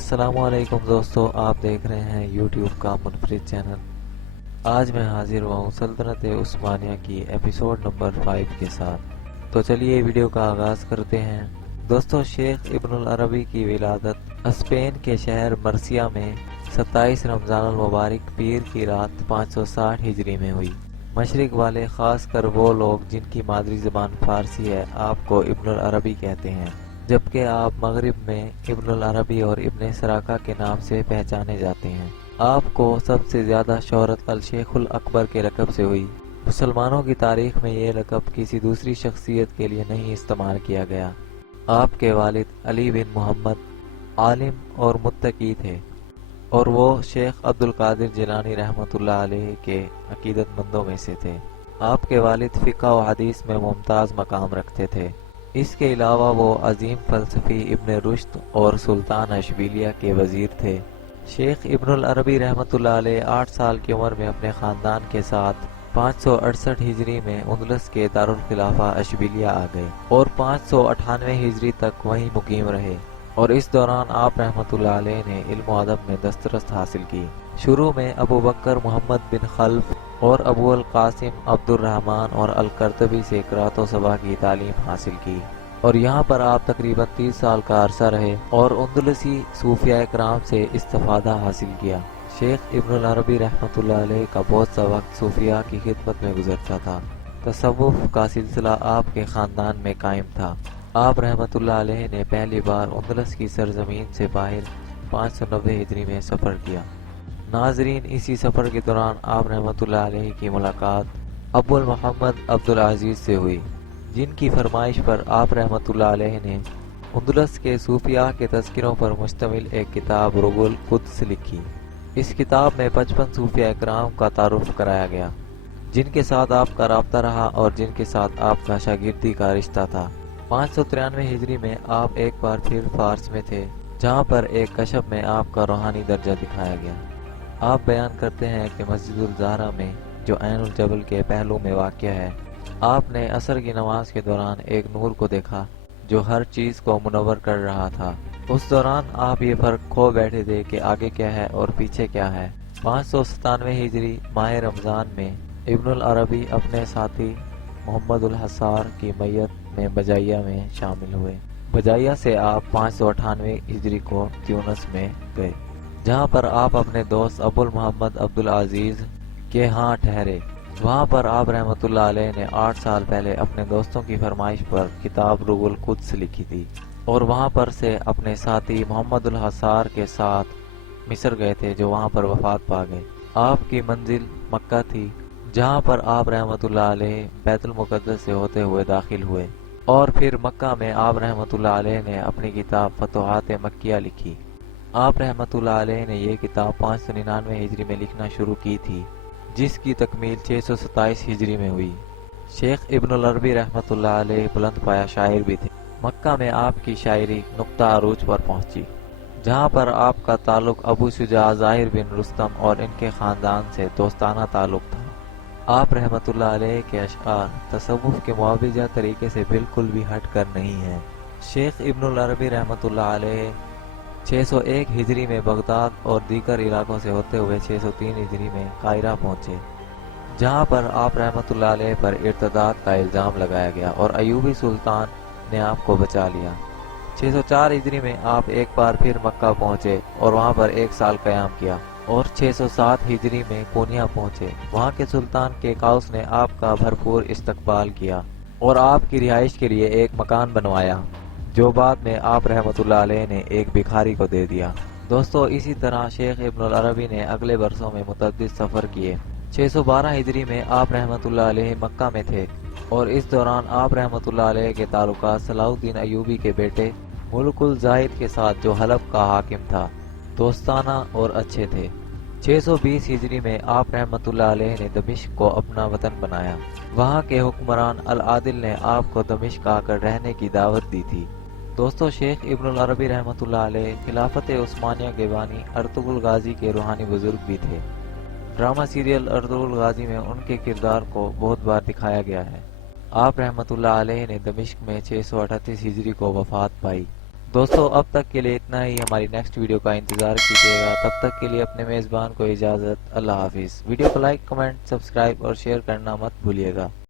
السلام علیکم دوستو، آپ دیکھ رہے ہیں یوٹیوب کا منفرد چینل۔ آج میں حاضر ہوا ہوں سلطنت عثمانیہ کی ایپیسوڈ نمبر 5 کے ساتھ۔ تو چلیے ویڈیو کا آغاز کرتے ہیں۔ دوستو، شیخ ابن العربی کی ولادت اسپین کے شہر مرسیا میں 27 رمضان المبارک پیر کی رات 560 ہجری میں ہوئی۔ مشرق والے، خاص کر وہ لوگ جن کی مادری زبان فارسی ہے، آپ کو ابن العربی کہتے ہیں، جبکہ آپ مغرب میں ابن العربی اور ابن سراقہ کے نام سے پہچانے جاتے ہیں۔ آپ کو سب سے زیادہ شہرت الشیخ الاکبر کے لقب سے ہوئی۔ مسلمانوں کی تاریخ میں یہ لقب کسی دوسری شخصیت کے لیے نہیں استعمال کیا گیا۔ آپ کے والد علی بن محمد عالم اور متقی تھے، اور وہ شیخ عبد القادر جیلانی رحمۃ اللہ علیہ کے عقیدت مندوں میں سے تھے۔ آپ کے والد فقہ و حدیث میں ممتاز مقام رکھتے تھے۔ اس کے علاوہ وہ عظیم فلسفی ابن رشد اور سلطان اشبیلیہ کے وزیر تھے۔ شیخ ابن العربی رحمۃ اللہ علیہ 8 سال کی عمر میں اپنے خاندان کے ساتھ 568 ہجری میں اندلس کے دارالخلافہ اشبیلیہ آ گئے اور 598 ہجری تک وہیں مقیم رہے، اور اس دوران آپ رحمۃ اللہ علیہ نے علم و ادب میں دسترس حاصل کی۔ شروع میں ابو بکر محمد بن خلف اور ابو القاسم عبد الرحمن اور القرطبی سے قرأت و سبع کی تعلیم حاصل کی، اور یہاں پر آپ تقریباً 30 سال کا عرصہ رہے اور اندلسی صوفیاء کرام سے استفادہ حاصل کیا۔ شیخ ابن العربی رحمۃ اللہ علیہ کا بہت سا وقت صوفیاء کی خدمت میں گزرتا تھا۔ تصوف کا سلسلہ آپ کے خاندان میں قائم تھا۔ آپ رحمۃ اللہ علیہ نے پہلی بار اندلس کی سرزمین سے باہر 590 ہجری میں سفر کیا۔ ناظرین، اسی سفر کے دوران آپ رحمۃ اللہ علیہ کی ملاقات ابو المحمد عبد العزیز سے ہوئی، جن کی فرمائش پر آپ رحمۃ اللہ علیہ نے اندلس کے صوفیاء کے تذکروں پر مشتمل ایک کتاب ربع القدس لکھی۔ اس کتاب میں 55 صوفیاء کرام کا تعارف کرایا گیا، جن کے ساتھ آپ کا رابطہ رہا اور جن کے ساتھ آپ کا شاگردی کا رشتہ تھا۔ 593 ہجری میں آپ ایک بار پھر فارس میں تھے، جہاں پر ایک کشف میں آپ کا روحانی درجہ دکھایا گیا۔ آپ بیان کرتے ہیں کہ مسجد الزہرا میں، جو عین الجبل کے پہلو میں واقع ہے، آپ نے عصر کی نماز کے دوران ایک نور کو دیکھا جو ہر چیز کو منور کر رہا تھا۔ اس دوران آپ یہ فرق کھو بیٹھے تھے کہ آگے کیا ہے اور پیچھے کیا ہے۔ 597 ہجری ماہ رمضان میں ابن العربی اپنے ساتھی محمد الحصار کی میت میں بجائیہ میں شامل ہوئے۔ بجائیہ سے آپ 598 ہجری کو تیونس میں گئے، جہاں پر آپ اپنے دوست ابو المحمد عبد العزیز کے ہاں ٹھہرے۔ وہاں پر آپ رحمۃ اللہ علیہ نے 8 سال پہلے اپنے دوستوں کی فرمائش پر کتاب ربع القدس لکھی تھی، اور وہاں پر سے اپنے ساتھی محمد الحصار کے ساتھ مصر گئے تھے، جو وہاں پر وفات پا گئے۔ آپ کی منزل مکہ تھی، جہاں پر آپ رحمۃ اللہ علیہ بیت المقدس سے ہوتے ہوئے داخل ہوئے، اور پھر مکہ میں آپ رحمۃ اللہ علیہ نے اپنی کتاب فتوحات مکیہ لکھی۔ آپ رحمۃ اللہ علیہ نے یہ کتاب 599 ہجری میں لکھنا شروع کی تھی، جس کی تکمیل 627 ہجری میں ہوئی۔ شیخ ابن العربی رحمۃ اللہ علیہ بلند پایہ شاعر بھی تھے۔ مکہ میں آپ کی شاعری نقطہ عروج پر پہنچی، جہاں پر آپ کا تعلق ابو شجاع ظاہر بن رستم اور ان کے خاندان سے دوستانہ تعلق تھا۔ آپ رحمۃ اللہ علیہ کے اشعار تصوف کے معوضہ طریقے سے بالکل بھی ہٹ کر نہیں ہیں۔ شیخ ابن العربی رحمۃ اللہ علیہ 601 ہجری میں بغداد اور دیگر علاقوں سے ہوتے ہوئے 603 ہجری میں قاہرہ پہنچے، جہاں پر آپ رحمۃ اللہ علیہ پر ارتداد کا الزام لگایا گیا اور ایوبی سلطان نے آپ کو بچا لیا۔ 604 ہجری میں آپ ایک بار پھر مکہ پہنچے اور وہاں پر 1 سال قیام کیا، اور 607 ہجری میں پونیا پہنچے۔ وہاں کے سلطان کیکاؤس نے آپ کا بھرپور استقبال کیا اور آپ کی رہائش کے لیے ایک مکان بنوایا، جو بعد میں آپ رحمۃ اللہ علیہ نے ایک بھکاری کو دے دیا۔ دوستو، اسی طرح شیخ ابن العربی نے اگلے برسوں میں متعدد سفر کیے۔ 612 ہجری میں آپ رحمۃ اللہ علیہ مکہ میں تھے، اور اس دوران آپ رحمۃ اللہ علیہ کے تعلقات صلاح الدین ایوبی کے بیٹے ملک الزاہد کے ساتھ، جو حلب کا حاکم تھا، دوستانہ اور اچھے تھے۔ 620 ہجری میں آپ رحمۃ اللہ علیہ نے دمشق کو اپنا وطن بنایا۔ وہاں کے حکمران العادل نے آپ کو دمشق آ کر رہنے کی دعوت دی تھی۔ دوستو، شیخ ابن العربی رحمۃ اللہ علیہ خلافت عثمانیہ کے بانی ارطغرل غازی کے روحانی بزرگ بھی تھے۔ ڈرامہ سیریل ارطغرل غازی میں ان کے کردار کو بہت بار دکھایا گیا ہے۔ آپ رحمۃ اللہ علیہ نے دمشق میں 638 ہجری کو وفات پائی، دوستو اب تک کے لیے اتنا ہی. ہماری نیکسٹ ویڈیو کا انتظار کیجیے گا. تب تک کے لیے اپنے میزبان کو اجازت. اللہ حافظ. ویڈیو کو لائک، کمنٹ، سبسکرائب اور شیئر کرنا مت بھولیے گا.